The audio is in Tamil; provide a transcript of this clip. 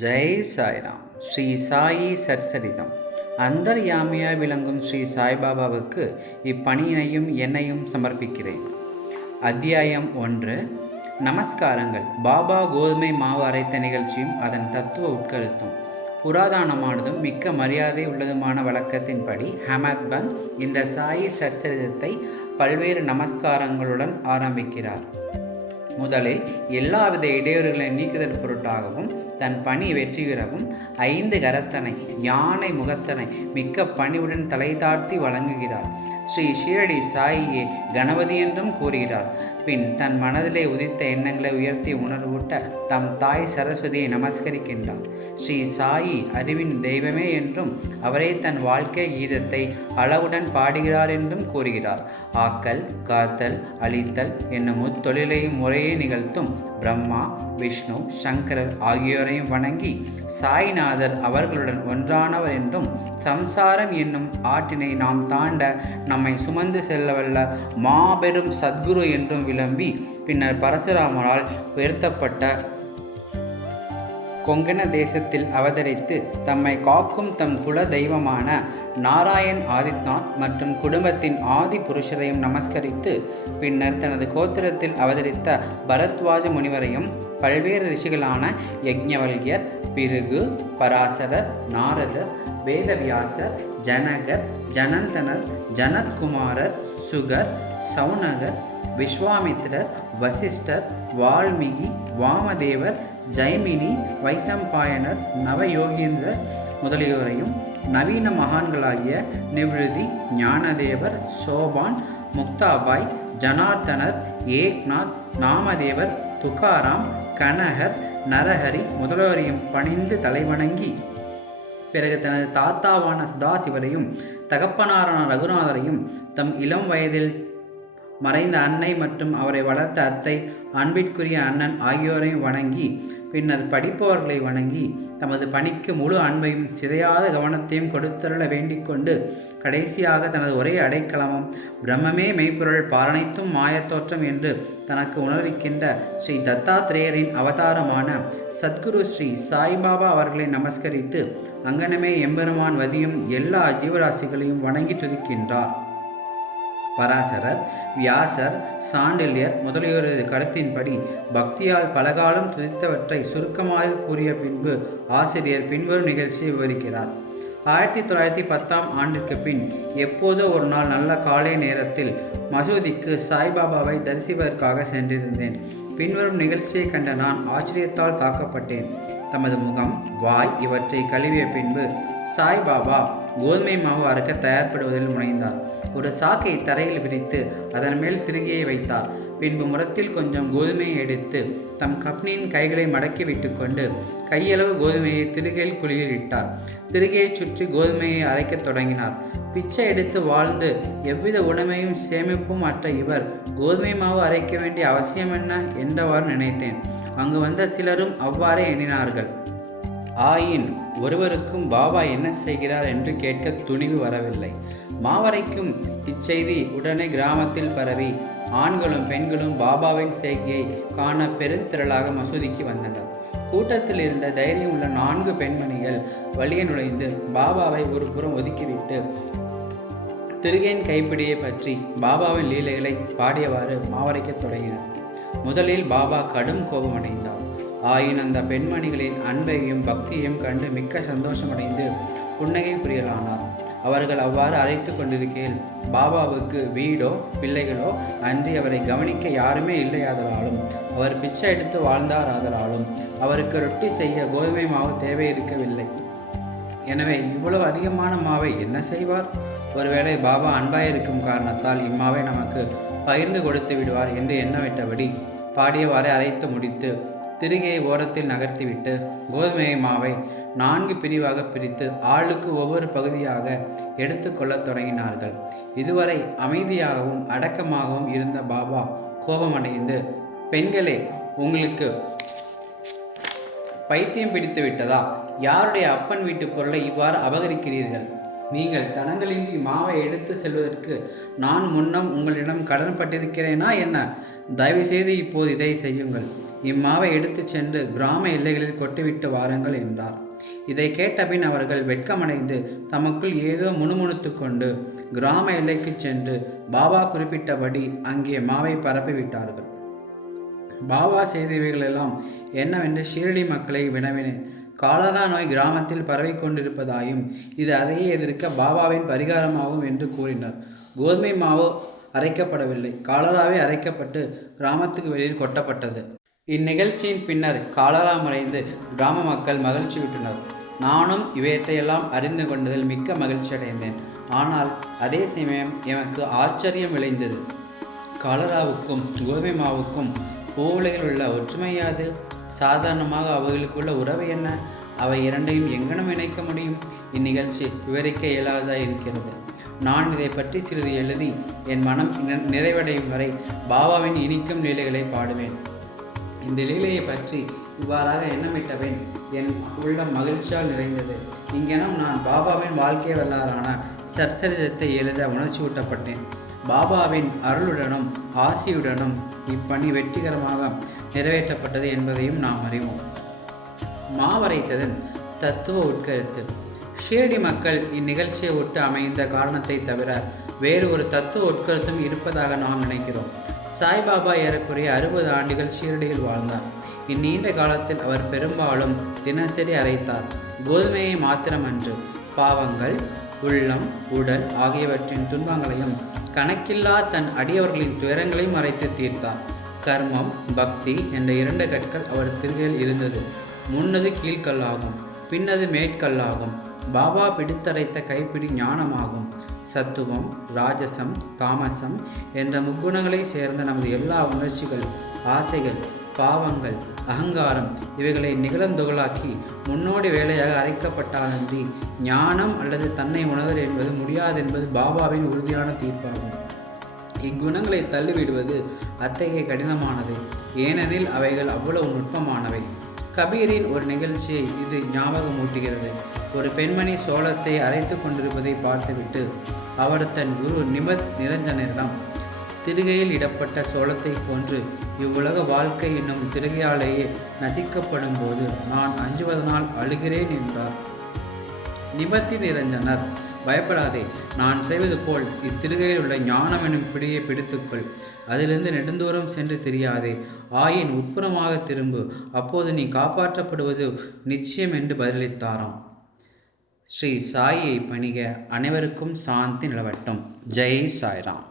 ஜெய் சாய்ராம். ஸ்ரீ சாயி சச்சரிதம். அந்தர்யாமியாய் விளங்கும் ஸ்ரீ சாய்பாபாவுக்கு இப்பணியினையும் என்னையும் சமர்ப்பிக்கிறேன். அத்தியாயம் 1. நமஸ்காரங்கள். பாபா கோதுமை மாவு அரைத்த நிகழ்ச்சியும் அதன் தத்துவ உட்கருத்தும். புராதனமானதும் மிக்க மரியாதை உள்ளதுமான வழக்கத்தின்படி ஹமத் பந்த் இந்த சாயி சச்சரிதத்தை பல்வேறு நமஸ்காரங்களுடன் ஆரம்பிக்கிறார். முதலில் எல்லாவித இடையூறுகளை நீக்குதல் பொருட்டாகவும் தன் பணி வெற்றியுறவும் 5 கரத்தனை யானை முகத்தனை மிக்க பணிவுடன் தலை தாழ்த்தி வழங்குகிறார். ஸ்ரீ ஷீரடி சாயியே கணபதி என்றும் கூறுகிறார். பின் தன் மனதிலே உதித்த எண்ணங்களை உயர்த்தி உணர்வூட்ட தம் தாய் சரஸ்வதியை நமஸ்கரிக்கின்றார். ஸ்ரீ சாயி அறிவின் தெய்வமே என்றும் அவரே தன் வாழ்க்கை கீதத்தை அளவுடன் பாடுகிறார் என்றும் கூறுகிறார். ஆக்கல், காத்தல், அழித்தல் என்னும் முத்தொழிலையும் முறையை நிகழ்த்தும் பிரம்மா, விஷ்ணு, சங்கரர் ஆகியோரையும் வணங்கி சாய்நாதர் அவர்களுடன் ஒன்றானவர் என்றும் சம்சாரம் என்னும் ஆற்றினை நாம் தாண்ட நம்மை சுமந்து செல்லவல்ல மாபெரும் சத்குரு என்றும் விளம்பி பின்னர் பரசுராமரால் உயர்த்தப்பட்ட கொங்கண தேசத்தில் அவதரித்து தம்மை காக்கும் தம் குல தெய்வமான நாராயண் ஆதித்நாத் மற்றும் குடும்பத்தின் ஆதி புருஷரையும் நமஸ்கரித்து பின்னர் தனது கோத்திரத்தில் அவதரித்த பரத்வாஜ முனிவரையும் பல்வேறு ரிஷிகளான யக்ஞவல்யர், பிருகு, பராசரர், நாரதர், வேதவியாசர், ஜனகர், ஜனந்தனர், ஜனத்குமாரர், சுகர், சௌனகர், விஸ்வாமித்திரர், வசிஷ்டர், வால்மீகி, வாமதேவர், ஜைமினி, வைசம்பாயனர், நவயோகீந்திரர் முதலியோரையும் நவீன மகான்களாகிய நிவ்ருதி, ஞானதேவர், சோபான், முக்தாபாய், ஜனார்த்தனர், ஏக்நாத், நாமதேவர், துகாராம், கனகர், நரஹரி முதலியோரையும் பணிந்து தலைவணங்கி பிறகு தனது தாத்தாவான சதாசிவரையும் தகப்பனாரான ரகுநாதரையும் தம் இளம் வயதில் மறைந்த அன்னை மற்றும் அவரை வளர்த்த அத்தை, அன்பிற்குரிய அண்ணன் ஆகியோரையும் வணங்கி பின்னர் படிப்பவர்களை வணங்கி தமது பணிக்கு முழு அன்பையும் சிதையாத கவனத்தையும் கொடுத்தருள வேண்டிக் கொண்டு கடைசியாக தனது ஒரே அடைக்கலமும் பிரம்மமே மெய்ப்பொருள் பாரனைத்தும் மாயத்தோற்றம் என்று தனக்கு உணர்விக்கின்ற ஸ்ரீ தத்தாத்ரேயரின் அவதாரமான சத்குரு ஸ்ரீ சாய்பாபா அவர்களை நமஸ்கரித்து அங்கனமே எம்பெருமான் வதியும் எல்லா ஜீவராசிகளையும் வணங்கி துதிக்கின்றார். பராசரர், வியாசர், சாண்டில்யர் முதலியோரது கருத்தின்படி பக்தியால் பலகாலம் துதித்தவற்றை சுருக்கமாக கூறிய பின்பு ஆசிரியர் பின்வரும் நிகழ்ச்சியை விவரிக்கிறார். 1910ஆம் ஆண்டிற்கு பின் எப்போதோ ஒரு நாள் நல்ல காலை நேரத்தில் மசூதிக்கு சாய்பாபாவை தரிசிப்பதற்காக சென்றிருந்தேன். பின்வரும் நிகழ்ச்சியை கண்ட நான் ஆச்சரியத்தால் தாக்கப்பட்டேன். தமது முகம், வாய் இவற்றை கழுவிய பின்பு சாய்பாபா கோதுமை மாவு அறுக்க தயார்படுவதில் முனைந்தார். ஒரு சாக்கை தரையில் விரித்து அதன் மேல் திருகையை வைத்தார். பின்பு முரத்தில் கொஞ்சம் கோதுமையை எடுத்து தம் கப்னியின் கைகளை மடக்கி விட்டு கொண்டு கையளவு கோதுமையை திருகையில் குழியில் இட்டார். திருகையை சுற்றி கோதுமையை அரைக்கத் தொடங்கினார். பிச்சை எடுத்து வாழ்ந்து எவ்வித உடைமையும் சேமிப்பும் அற்ற இவர் கோதுமை மாவு அரைக்க வேண்டிய அவசியம் என்ன என்றவாறு நினைத்தேன். அங்கு வந்த சிலரும் அவ்வாறே எண்ணினார்கள். ஆயின் ஒருவருக்கும் பாபா என்ன செய்கிறார் என்று கேட்க துணிவு வரவில்லை. மாவரைக்கும் இச்செய்தி உடனே கிராமத்தில் பரவி ஆண்களும் பெண்களும் பாபாவின் செய்கையை காண பெருந்திரளாக மசூதிக்கு வந்தனர். கூட்டத்தில் இருந்த தைரியம் உள்ள 4 பெண்மணிகள் வழியே நுழைந்து பாபாவை ஒரு புறம் ஒதுக்கிவிட்டு திருகையின் கைப்பிடியை பற்றி பாபாவின் லீலைகளை பாடியவாறு மாவரைக்கத் தொடங்கினர். முதலில் பாபா கடும் கோபமடைந்தார். ஆயின் அந்த பெண்மணிகளின் அன்பையும் பக்தியையும் கண்டு மிக்க சந்தோஷமடைந்து புன்னகை புரியலானார். அவர்கள் அவ்வாறு அழைத்து கொண்டிருக்கையில் பாபாவுக்கு வீடோ பிள்ளைகளோ அன்றி அவரை கவனிக்க யாருமே இல்லையாதலாலும் அவர் பிச்சை எடுத்து வாழ்ந்தாராதலாலும் அவருக்கு ரொட்டி செய்ய கோதுமை மாவு தேவை இருக்கவில்லை. எனவே இவ்வளவு அதிகமான மாவை என்ன செய்வார்? ஒருவேளை பாபா அன்பாயிருக்கும் காரணத்தால் இம்மாவை நமக்கு பகிர்ந்து கொடுத்து விடுவார் என்று எண்ணவிட்டபடி பாடியவாறே அரைத்து முடித்து திருகையை ஓரத்தில் நகர்த்திவிட்டு கோதுமை மாவை 4 பிரிவாக பிரித்து ஆளுக்கு ஒவ்வொரு பகுதியாக எடுத்து கொள்ளத் தொடங்கினார்கள். இதுவரை அமைதியாகவும் அடக்கமாகவும் இருந்த பாபா கோபமடைந்து, பெண்களே, உங்களுக்கு பைத்தியம் பிடித்து விட்டதா? யாருடைய அப்பன் வீட்டு பொருளை இவ்வாறு அபகரிக்கிறீர்கள்? நீங்கள் தடங்களின்றி மாவை எடுத்து செல்வதற்கு நான் முன்னம் உங்களிடம் கடன்பட்டிருக்கிறேனா என்ன? தயவு செய்து இப்போது இதை செய்யுங்கள். இம்மாவை எடுத்துச் சென்று கிராம எல்லைகளில் கொட்டிவிட்டு வாருங்கள் என்றார். இதை கேட்டபின் அவர்கள் வெட்கமடைந்து தமக்குள் ஏதோ முணுமுணுத்து கொண்டு கிராம எல்லைக்கு சென்று பாபா குறிப்பிட்டபடி அங்கே மாவை பரப்பிவிட்டார்கள். பாபா செய்தவைகளெல்லாம் என்னவென்று ஷீரடி மக்களை வினவினேன். காலரா நோய் கிராமத்தில் பரவி கொண்டிருப்பதாயும் இது அதையே எதிர்க்க பாபாவின் பரிகாரமாகும் என்று கூறினார். கோதுமை மாவு அரைக்கப்படவில்லை, காலராவே அரைக்கப்பட்டு கிராமத்துக்கு வெளியில் கொட்டப்பட்டது. இந்நிகழ்ச்சியின் பின்னர் காலரா மறைந்து கிராம மக்கள் மகிழ்ச்சி விட்டனர். நானும் இவற்றையெல்லாம் அறிந்து கொண்டதில் மிக்க மகிழ்ச்சி அடைந்தேன். ஆனால் அதே சமயம் எனக்கு ஆச்சரியம் விளைந்தது. காலராவுக்கும் கோதுமை மாவுக்கும் பூவுலகில் உள்ள ஒற்றுமையாது? சாதாரணமாக அவைகளுக்குள்ள உறவு என்ன? அவை இரண்டையும் எங்கனம் இணைக்க முடியும்? இந்நிகழ்ச்சி விவரிக்க இயலாததாக இருக்கிறது. நான் இதை பற்றி சிறிது எழுதி என் மனம் நிறைவடையும் வரை பாபாவின் இனிக்கும் லீலைகளை பாடுவேன். இந்த லீலையை பற்றி இவ்வாறாக எண்ணமிட்டவேன் என் உள்ள மகிழ்ச்சியால் நிறைந்தது. இங்கெனம் நான் பாபாவின் வாழ்க்கை வரலாறான சச்சரிதத்தை எழுத உணர்ச்சியூட்டப்பட்டேன். பாபாவின் அருளுடனும் ஆசியுடனும் இப்பணி வெற்றிகரமாக நிறைவேற்றப்பட்டது என்பதையும் நாம் அறிவோம். மாவரைத்ததன் தத்துவ உட்கருத்து. ஷீரடி மக்கள் இந்நிகழ்ச்சியை ஒட்டு அமைந்த காரணத்தை தவிர வேறு ஒரு தத்துவ உட்கருத்தும் இருப்பதாக நாம் நினைக்கிறோம். சாய்பாபா ஏறக்குறைய 60 ஆண்டுகள் ஷீரடியில் வாழ்ந்தார். இந்நீண்ட காலத்தில் அவர் பெரும்பாலும் தினசரி அரைத்தார். கோதுமையை மாத்திரமன்று, பாவங்கள், உள்ளம், உடல் ஆகியவற்றின் துன்பங்களையும் கணக்கில்லா தன் அடியவர்களின் துயரங்களையும் மறைத்து தீர்த்தார். கர்மம், பக்தி என்ற 2 கற்கள் அவர் திருகையில் இருந்தது. முன்னது கீழ்கல்லாகும், பின்னது மேற்கல்லாகும். பாபா பிடித்தரைத்த கைப்பிடி ஞானமாகும். சத்துவம், ராஜசம், தாமசம் என்ற முக்குணங்களை சேர்ந்த நமது எல்லா உணர்ச்சிகள், ஆசைகள், பாவங்கள், அகங்காரம் இவைகளை நிகழந்துகளாக்கி முன்னோடி வேலையாக அரைக்கப்பட்டாலன்றி ஞானம் அல்லது தன்னை உணர்தல் என்பது முடியாதென்பது பாபாவின் உறுதியான தீர்ப்பாகும். இக்குணங்களை தள்ளிவிடுவது அத்தகைய கடினமானது, ஏனெனில் அவைகள் அவ்வளவு நுட்பமானவை. கபீரின் ஒரு நிகழ்ச்சியை இது ஞாபகமூட்டுகிறது. ஒரு பெண்மணி சோளத்தை அரைத்து கொண்டிருப்பதை பார்த்துவிட்டு அவர் தன் குரு நிரஞ்சனரிடம், திருகையில் இடப்பட்ட சோளத்தை போன்று இவ்வுலக வாழ்க்கை என்னும் திருகையாலேயே நசிக்கப்படும் போது நான் அஞ்சுவதனால் அழுகிறேன் என்றார். நிரஞ்சனர், பயப்படாதே, நான் செய்வது போல் இத்திருகையில் உள்ள ஞானம் எனும் பிடியை பிடித்துக்கொள். அதிலிருந்து நெடுந்தூரம் சென்று தெரியாதே, ஆயின் உட்புறமாக திரும்பு, அப்போது நீ காப்பாற்றப்படுவது நிச்சயம் என்று பதிலளித்தாராம். ஸ்ரீ சாயியை பணிக. அனைவருக்கும் சாந்தி நிலவட்டும். ஜெய் சாய்ராம்.